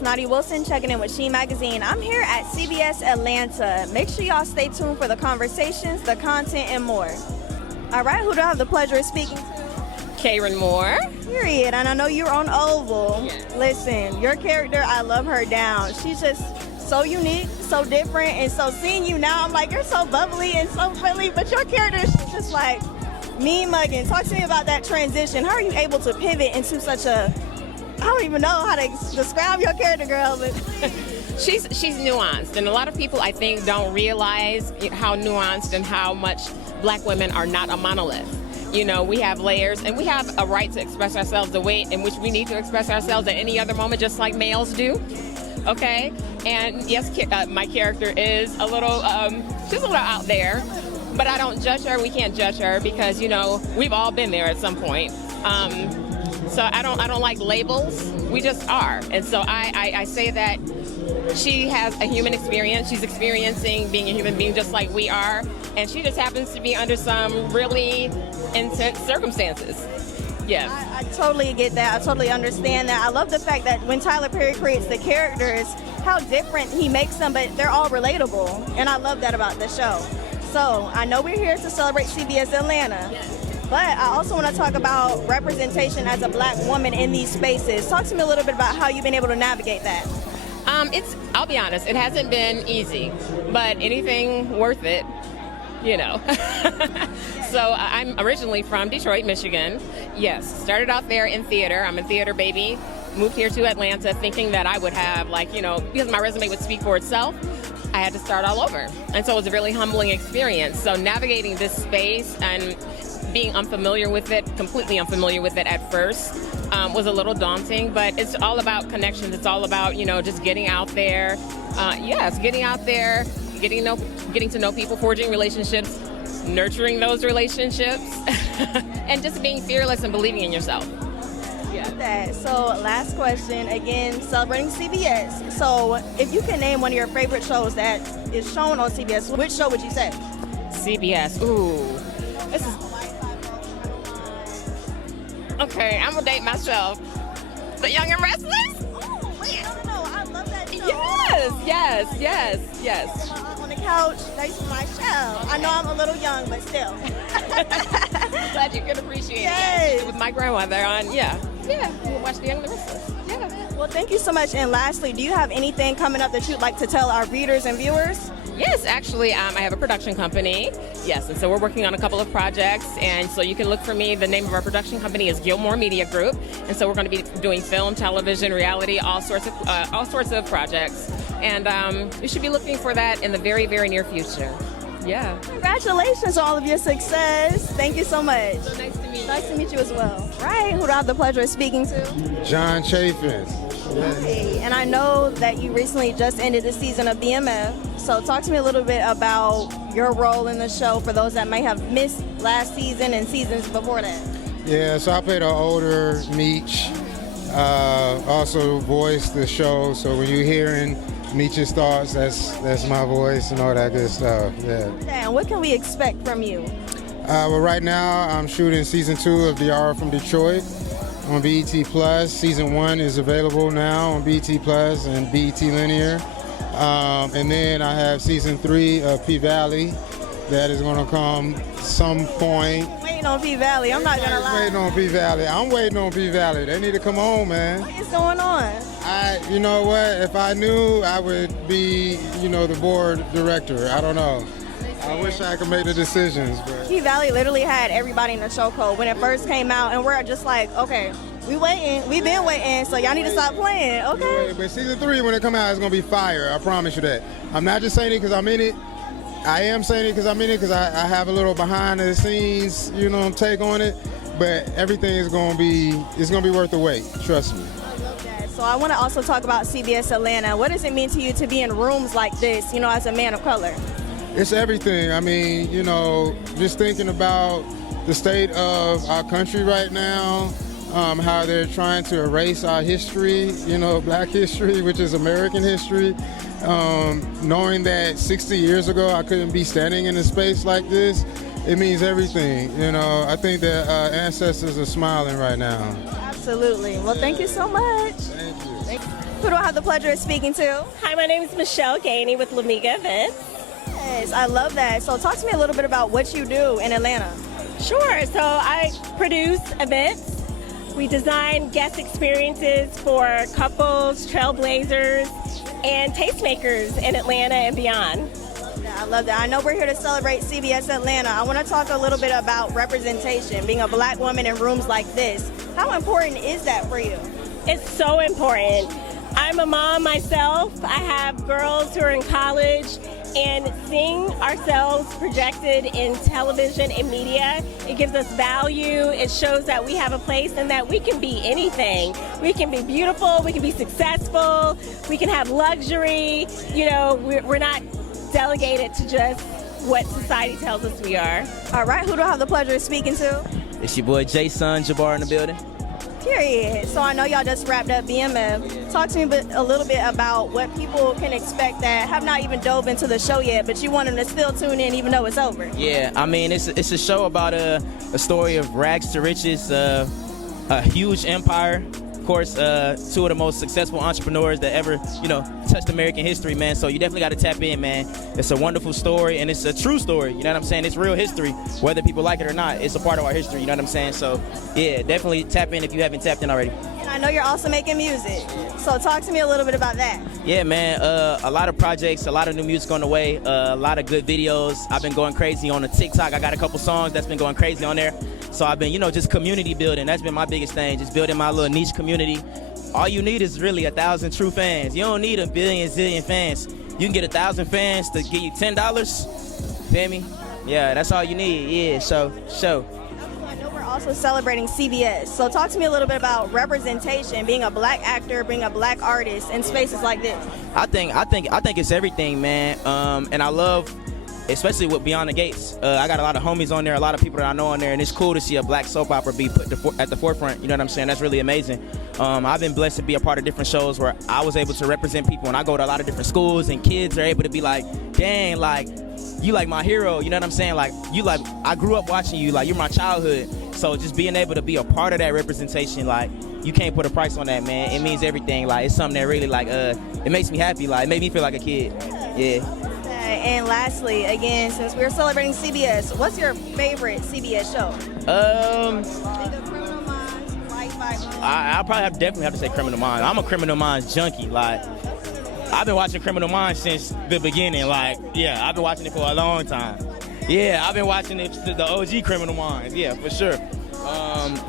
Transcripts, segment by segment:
Snotty Wilson checking in with Sheen Magazine. I'm here at CBS Atlanta. Make sure y'all stay tuned for the conversations, the content, and more. All right, who do I have the pleasure of speaking to? Karen Moore. Period. And I know you're on Oval. Yes. Listen, your character, I love her down. She's just so unique, so different, and so seeing you now, I'm like, you're so bubbly and so friendly, but your character is just like mean mugging. Talk to me about that transition. How are you able to pivot into such a, I don't even know how to describe your character, girl, but She's nuanced, and a lot of people, I think, don't realize how nuanced and how much black women are not a monolith. You know, we have layers, and we have a right to express ourselves the way in which we need to express ourselves at any other moment, just like males do. Okay? And yes, my character is a little, she's a little out there, but I don't judge her. We can't judge her because, you know, we've all been there at some point. So I don't like labels. We just are. And so I say that she has a human experience. She's experiencing being a human being just like we are. And she just happens to be under some really intense circumstances. Yes. I totally get that. I totally understand that. I love the fact that when Tyler Perry creates the characters, how different he makes them, but they're all relatable. And I love that about the show. So I know we're here to celebrate CBS Atlanta. Yes. But I also want to talk about representation as a black woman in these spaces. Talk to me a little bit about how you've been able to navigate that. I'll be honest, it hasn't been easy, but anything worth it, you know. So I'm originally from Detroit, Michigan. Yes, started out there in theater. I'm a theater baby. Moved here to Atlanta thinking that I would have, like, you know, because my resume would speak for itself, I had to start all over. And so it was a really humbling experience. So navigating this space and being unfamiliar with it, completely unfamiliar with it at first, was a little daunting, but it's all about connections. It's all about, you know, just getting out there. Yes, getting out there, getting to know people, forging relationships, nurturing those relationships, and just being fearless and believing in yourself. Yeah. So last question, again, celebrating CBS. So if you can name one of your favorite shows that is shown on CBS, which show would you say? CBS, ooh. This is... Okay, I'm gonna date myself. The Young and Restless? Oh, wait, no, I love that show. Yes. On the couch, next to my show. I know I'm a little young, but still. Glad you can appreciate Yes. it. With my grandmother on, we'll watch The Young and the Restless. Yeah. Well, thank you so much. And lastly, do you have anything coming up that you'd like to tell our readers and viewers? Yes, actually, I have a production company. Yes, and so we're working on a couple of projects, and so you can look for me. The name of our production company is Gilmore Media Group, and so we're going to be doing film, television, reality, all sorts of projects, and you should be looking for that in the very, very near future. Yeah. Congratulations on all of your success. Thank you so much. So nice to meet you. Nice to meet you as well. Right, who do I have the pleasure of speaking to? John Chafin. Hey, and I know that you recently just ended the season of BMF. So talk to me a little bit about your role in the show for those that might have missed last season and seasons before that. Yeah, so I played an older Meech, also voiced the show. So when you're hearing Meech's thoughts, that's my voice and all that good stuff. Yeah. And what can we expect from you? Well, right now I'm shooting season 2 of The Hour from Detroit on BET Plus. Season 1 is available now on BET Plus and BET Linear. And then I have season 3 of P-Valley that is going to come some point. Waiting on P-Valley, I'm not going to lie. Waiting on P-Valley. I'm waiting on P-Valley. They need to come home, man. What is going on? You know what? If I knew, I would be, the board director. I don't know. I wish I could make the decisions. But P-Valley literally had everybody in the show code when it first came out, and we're just like, okay, we've been waiting, so y'all need to stop playing, okay? But season 3, when it come out, it's going to be fire. I promise you that. I'm not just saying it because I'm in it. I am saying it because I'm in it because I have a little behind the scenes, take on it. But everything is going to be worth the wait. Trust me. I love that. So I want to also talk about CBS Atlanta. What does it mean to you to be in rooms like this, as a man of color? It's everything. I mean, just thinking about the state of our country right now, how they're trying to erase our history, black history, which is American history. Knowing that 60 years ago I couldn't be standing in a space like this, it means everything. I think that ancestors are smiling right now. Absolutely. Well, thank you so much. Thank you. Thank you. Who do I have the pleasure of speaking to? Hi, my name is Michelle Gainey with Lamiga Events. Yes, I love that. So talk to me a little bit about what you do in Atlanta. Sure, so I produce events. We design guest experiences for couples, trailblazers, and tastemakers in Atlanta and beyond. I love that. I know we're here to celebrate CBS Atlanta. I want to talk a little bit about representation, being a black woman in rooms like this. How important is that for you? It's so important. I'm a mom myself. I have girls who are in college, and seeing ourselves projected in television and media, it gives us value. It shows that we have a place and that we can be anything. We can be beautiful, we can be successful, we can have luxury. You know, we're not delegated to just what society tells us we are. All right, who do I have the pleasure of speaking to? It's your boy Jason Jabbar in the building. Period. So I know y'all just wrapped up BMF. Talk to me a little bit about what people can expect that have not even dove into the show yet, but you want them to still tune in even though it's over. Yeah, I mean, it's a show about a story of rags to riches, a huge empire. Of course, two of the most successful entrepreneurs that ever, touched American history, man. So you definitely got to tap in, man. It's a wonderful story, and it's a true story. You know what I'm saying? It's real history, whether people like it or not. It's a part of our history. You know what I'm saying? So yeah, definitely tap in if you haven't tapped in already. And I know you're also making music. So talk to me a little bit about that. Yeah, man. A lot of projects, a lot of new music on the way, a lot of good videos. I've been going crazy on the TikTok. I got a couple songs that's been going crazy on there. So I've been, just community building. That's been my biggest thing, just building my little niche community. All you need is really 1,000 true fans. You don't need a billion, zillion fans. You can get 1,000 fans to give you $10. Feel me? Yeah, that's all you need. Yeah, show. I know we're also celebrating CBS. So talk to me a little bit about representation, being a black actor, being a black artist in spaces like this. I think it's everything, man. And I love, especially with Beyond the Gates. I got a lot of homies on there, a lot of people that I know on there, and it's cool to see a black soap opera be put at the forefront. You know what I'm saying? That's really amazing. I've been blessed to be a part of different shows where I was able to represent people, and I go to a lot of different schools, and kids are able to be like, dang, like, you like my hero, you know what I'm saying? Like, I grew up watching you, like, you're my childhood. So just being able to be a part of that representation, like, you can't put a price on that, man. It means everything. Like, it's something that really, like, it makes me happy. Like, it made me feel like a kid. Yeah. And lastly, again, since we're celebrating CBS, what's your favorite CBS show? Criminal Minds, White Five. I'll probably definitely have to say Criminal Minds. I'm a Criminal Minds junkie. Like, I've been watching Criminal Minds since the beginning. Like, yeah, I've been watching it for a long time. Yeah, I've been watching it the OG Criminal Minds. Yeah, for sure.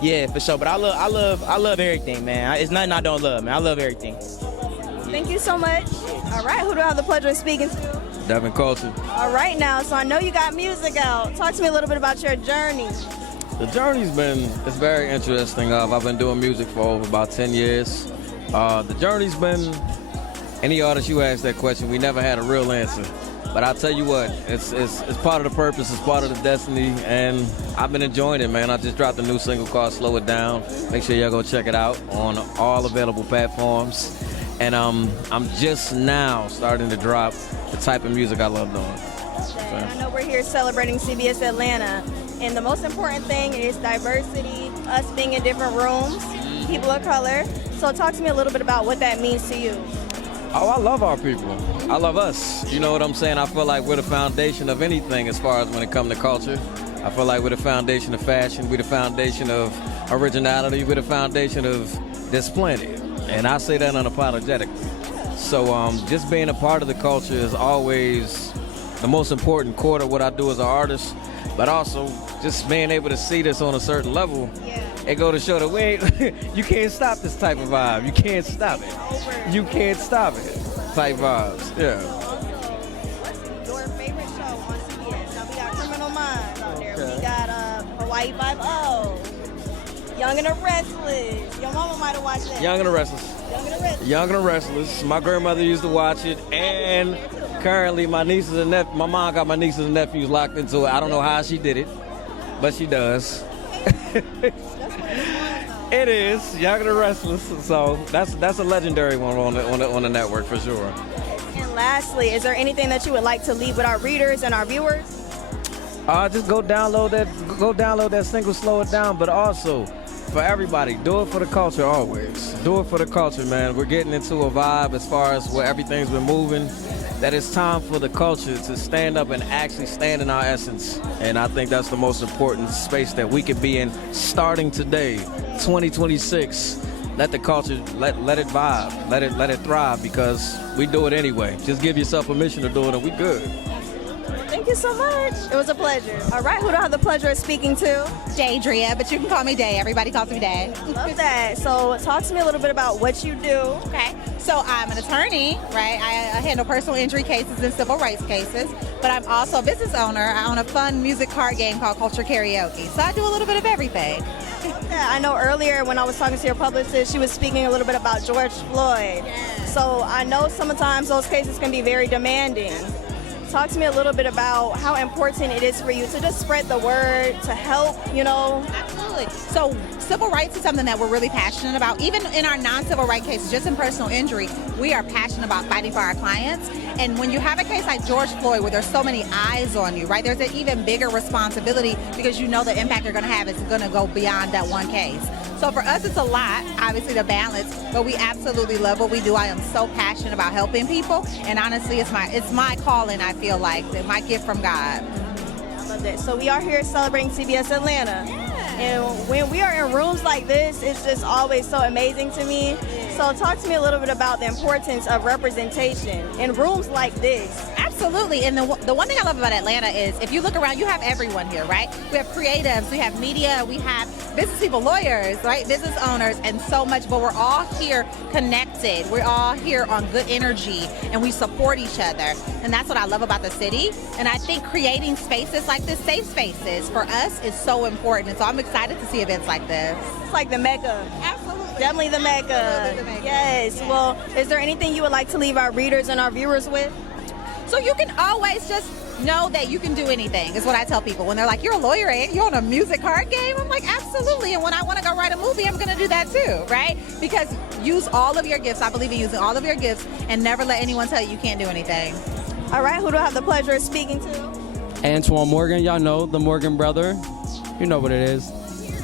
Yeah, for sure. But I love everything, man. It's nothing I don't love, man. I love everything. Thank you so much. All right, who do I have the pleasure of speaking to? Devin Coulter. All right now, so I know you got music out. Talk to me a little bit about your journey. The journey's it's very interesting. I've been doing music for over about 10 years. The journey's been, any artist you ask that question, we never had a real answer. But I'll tell you what, it's part of the purpose, it's part of the destiny, and I've been enjoying it, man. I just dropped a new single called Slow It Down. Make sure y'all go check it out on all available platforms. And I'm just now starting to drop the type of music I love doing. Okay. I know we're here celebrating CBS Atlanta, and the most important thing is diversity, us being in different rooms, people of color. So talk to me a little bit about what that means to you. Oh, I love our people. I love us. You know what I'm saying? I feel like we're the foundation of anything as far as when it comes to culture. I feel like we're the foundation of fashion. We're the foundation of originality. We're the foundation of this planet. And I say that unapologetically. So just being a part of the culture is always the most important core of what I do as an artist. But also just being able to see this on a certain level, it go to show that you can't stop this type of vibe. You can't stop it. You can't stop it. Type vibes, yeah. What's your favorite show on CBS? Now we got Criminal Minds on there. Okay. We got Hawaii 5-0, Young and the Restless. Your mama might have watched that. Young and the Restless. Young and the Restless. My grandmother used to watch it, and currently my nieces and nephews, my mom got my nieces and nephews locked into it. I don't know how she did it, but she does. It is Young and the Restless, so that's a legendary one on the network for sure. And lastly, is there anything that you would like to leave with our readers and our viewers? Just go download that single, Slow It Down, but also for everybody. Do it for the culture always. Do it for the culture, man. We're getting into a vibe as far as where everything's been moving, that it's time for the culture to stand up and actually stand in our essence. And I think that's the most important space that we could be in starting today, 2026. Let the culture, let it vibe, let it thrive, because we do it anyway. Just give yourself permission to do it and we good. Thank you so much. It was a pleasure. All right, who do I have the pleasure of speaking to? Daydria, but you can call me Day. Everybody calls me Day. Love that. So talk to me a little bit about what you do. Okay, so I'm an attorney, right? I handle personal injury cases and civil rights cases, but I'm also a business owner. I own a fun music card game called Culture Karaoke. So I do a little bit of everything. Yeah, I know earlier when I was talking to your publicist, she was speaking a little bit about George Floyd. So I know sometimes those cases can be very demanding. Talk to me a little bit about how important it is for you to just spread the word, to help, Absolutely. So civil rights is something that we're really passionate about. Even in our non-civil rights cases, just in personal injury, we are passionate about fighting for our clients. And when you have a case like George Floyd, where there's so many eyes on you, right, there's an even bigger responsibility, because you know the impact you're going to have is going to go beyond that one case. So for us, it's a lot, obviously, to balance, but we absolutely love what we do. I am so passionate about helping people, and honestly, it's my calling, I feel like, my gift from God. I love that. So we are here celebrating CBS Atlanta. And when we are in rooms like this, it's just always so amazing to me. So talk to me a little bit about the importance of representation in rooms like this. Absolutely, and the one thing I love about Atlanta is, if you look around, you have everyone here, right? We have creatives, we have media, we have business people, lawyers, right? Business owners, and so much, but we're all here connected. We're all here on good energy, and we support each other. And that's what I love about the city. And I think creating spaces like this, safe spaces, for us is so important. And so I'm excited to see events like this. It's like the Mecca. Absolutely. Definitely the Mecca. Absolutely the Mecca. Yes. Well, is there anything you would like to leave our readers and our viewers with? So you can always just know that you can do anything, is what I tell people. When they're like, you're a lawyer and you're on a music card game, I'm like, absolutely. And when I want to go write a movie, I'm going to do that too, right? Because use all of your gifts. I believe in using all of your gifts, and never let anyone tell you can't do anything. All right, who do I have the pleasure of speaking to? Antoine Morgan, y'all know, the Morgan brother. You know what it is.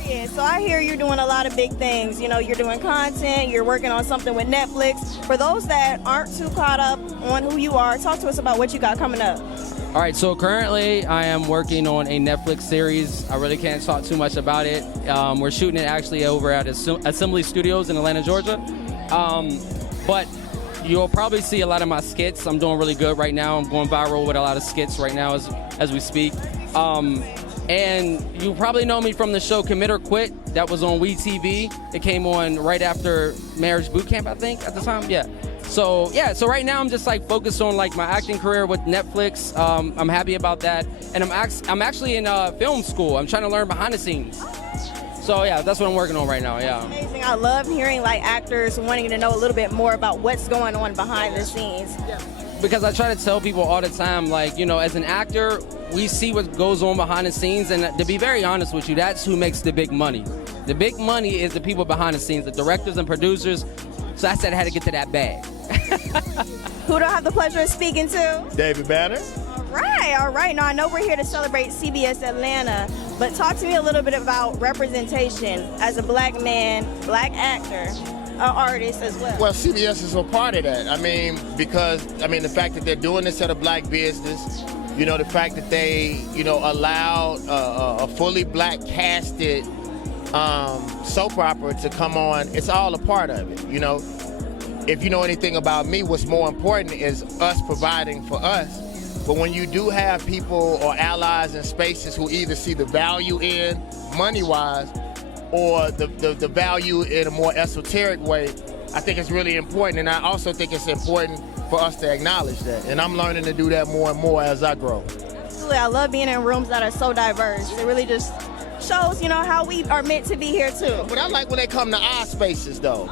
Yeah, so I hear you're doing a lot of big things. You're doing content, you're working on something with Netflix. For those that aren't too caught up on who you are, talk to us about what you got coming up. All right, so currently I am working on a Netflix series. I really can't talk too much about it. We're shooting it actually over at Assembly Studios in Atlanta, Georgia. But you'll probably see a lot of my skits. I'm doing really good right now. I'm going viral with a lot of skits right now as we speak. And you probably know me from the show Commit or Quit. That was on WeTV. It came on right after Marriage Boot Camp, I think, at the time. Yeah. So right now I'm just focused on my acting career with Netflix. I'm happy about that. And I'm actually in film school. I'm trying to learn behind the scenes. So yeah, that's what I'm working on right now. Yeah. Amazing. I love hearing actors wanting to know a little bit more about what's going on behind the scenes. Yeah. Because I try to tell people all the time, as an actor, we see what goes on behind the scenes, and to be very honest with you, that's who makes the big money. The big money is the people behind the scenes, the directors and producers. So I said I had to get to that bag. Who do I have the pleasure of speaking to? David Banner. All right. Now, I know we're here to celebrate CBS Atlanta, but talk to me a little bit about representation as a black man, black actor, an artist as well. Well, CBS is a part of that. Because the fact that they're doing this at a black business, the fact that they, allowed a fully black casted soap opera to come on, it's all a part of it, If you know anything about me, what's more important is us providing for us. But when you do have people or allies in spaces who either see the value in money-wise or the value in a more esoteric way, I think it's really important. And I also think it's important for us to acknowledge that. And I'm learning to do that more and more as I grow. Absolutely. I love being in rooms that are so diverse. It really just shows, how we are meant to be here too. But I like when they come to our spaces though.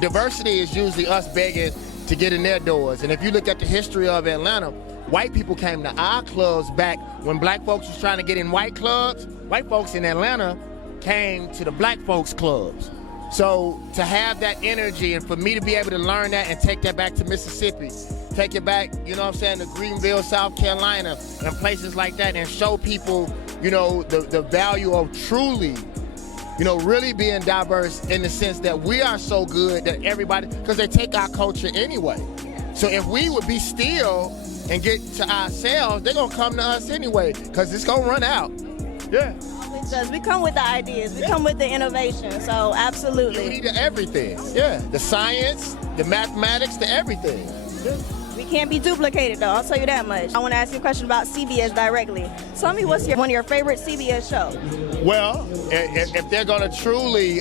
Diversity is usually us begging to get in their doors. And if you look at the history of Atlanta, white people came to our clubs back when black folks was trying to get in white clubs. White folks in Atlanta came to the black folks clubs. So to have that energy and for me to be able to learn that and take that back to Mississippi, take it back, to Greenville, South Carolina, and places like that, and show people, the value of truly really being diverse in the sense that we are so good that everybody, because they take our culture anyway. So if we would be still and get to ourselves, they're going to come to us anyway, because it's going to run out. Yeah. It does. We come with the ideas. We come with the innovation. So absolutely. You need everything. Yeah. The science, the mathematics, the everything. Yeah. We can't be duplicated, though. I'll tell you that much. I want to ask you a question about CBS directly. Tell me what's one of your favorite CBS shows? Well, if they're going to truly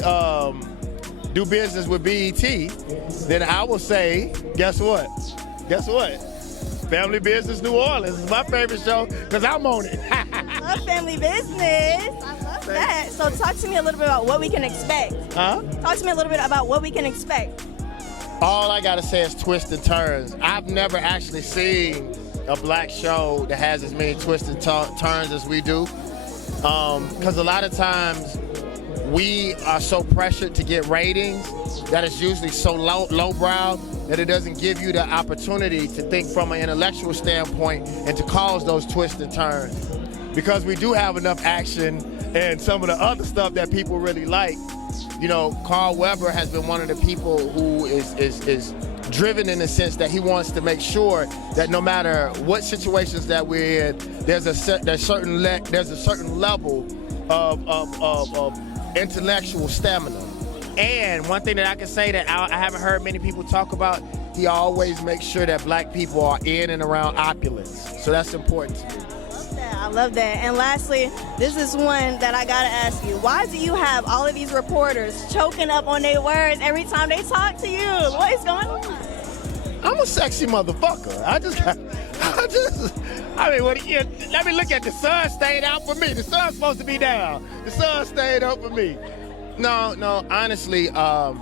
do business with BET, then I will say, guess what? Guess what? Family Business New Orleans is my favorite show because I'm on it. I love Family Business. I love that. So talk to me a little bit about what we can expect. Huh? Talk to me a little bit about what we can expect. All I gotta say is twists and turns. I've never actually seen a black show that has as many twists and turns as we do. Because a lot of times we are so pressured to get ratings that it's usually so lowbrow that it doesn't give you the opportunity to think from an intellectual standpoint and to cause those twists and turns. Because we do have enough action and some of the other stuff that people really like. Carl Weber has been one of the people who is driven in the sense that he wants to make sure that no matter what situations that we're in, there's a certain level of intellectual stamina. And one thing that I can say that I haven't heard many people talk about, he always makes sure that black people are in and around opulence. So that's important to me. I love that. And lastly, this is one that I gotta ask you. Why do you have all of these reporters choking up on their words every time they talk to you? What is going on? I'm a sexy motherfucker. Let me look at the sun stayed out for me. The sun's supposed to be down. The sun stayed up for me. No, honestly, God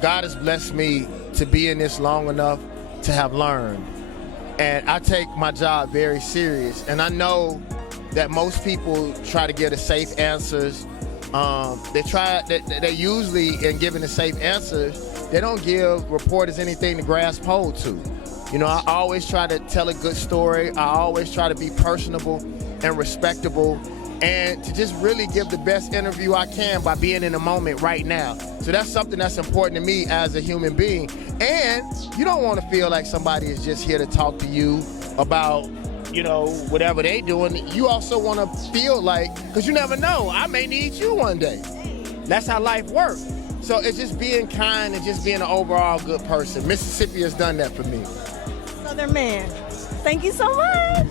has blessed me to be in this long enough to have learned. And I take my job very serious. And I know that most people try to get the safe answers. They usually, in giving the safe answers, they don't give reporters anything to grasp hold to. I always try to tell a good story. I always try to be personable and respectable and to just really give the best interview I can by being in the moment right now. So that's something that's important to me as a human being. And you don't want to feel like somebody is just here to talk to you about, whatever they doing. You also want to feel like, because you never know, I may need you one day. That's how life works. So it's just being kind and just being an overall good person. Mississippi has done that for me. Southern man. Thank you so much.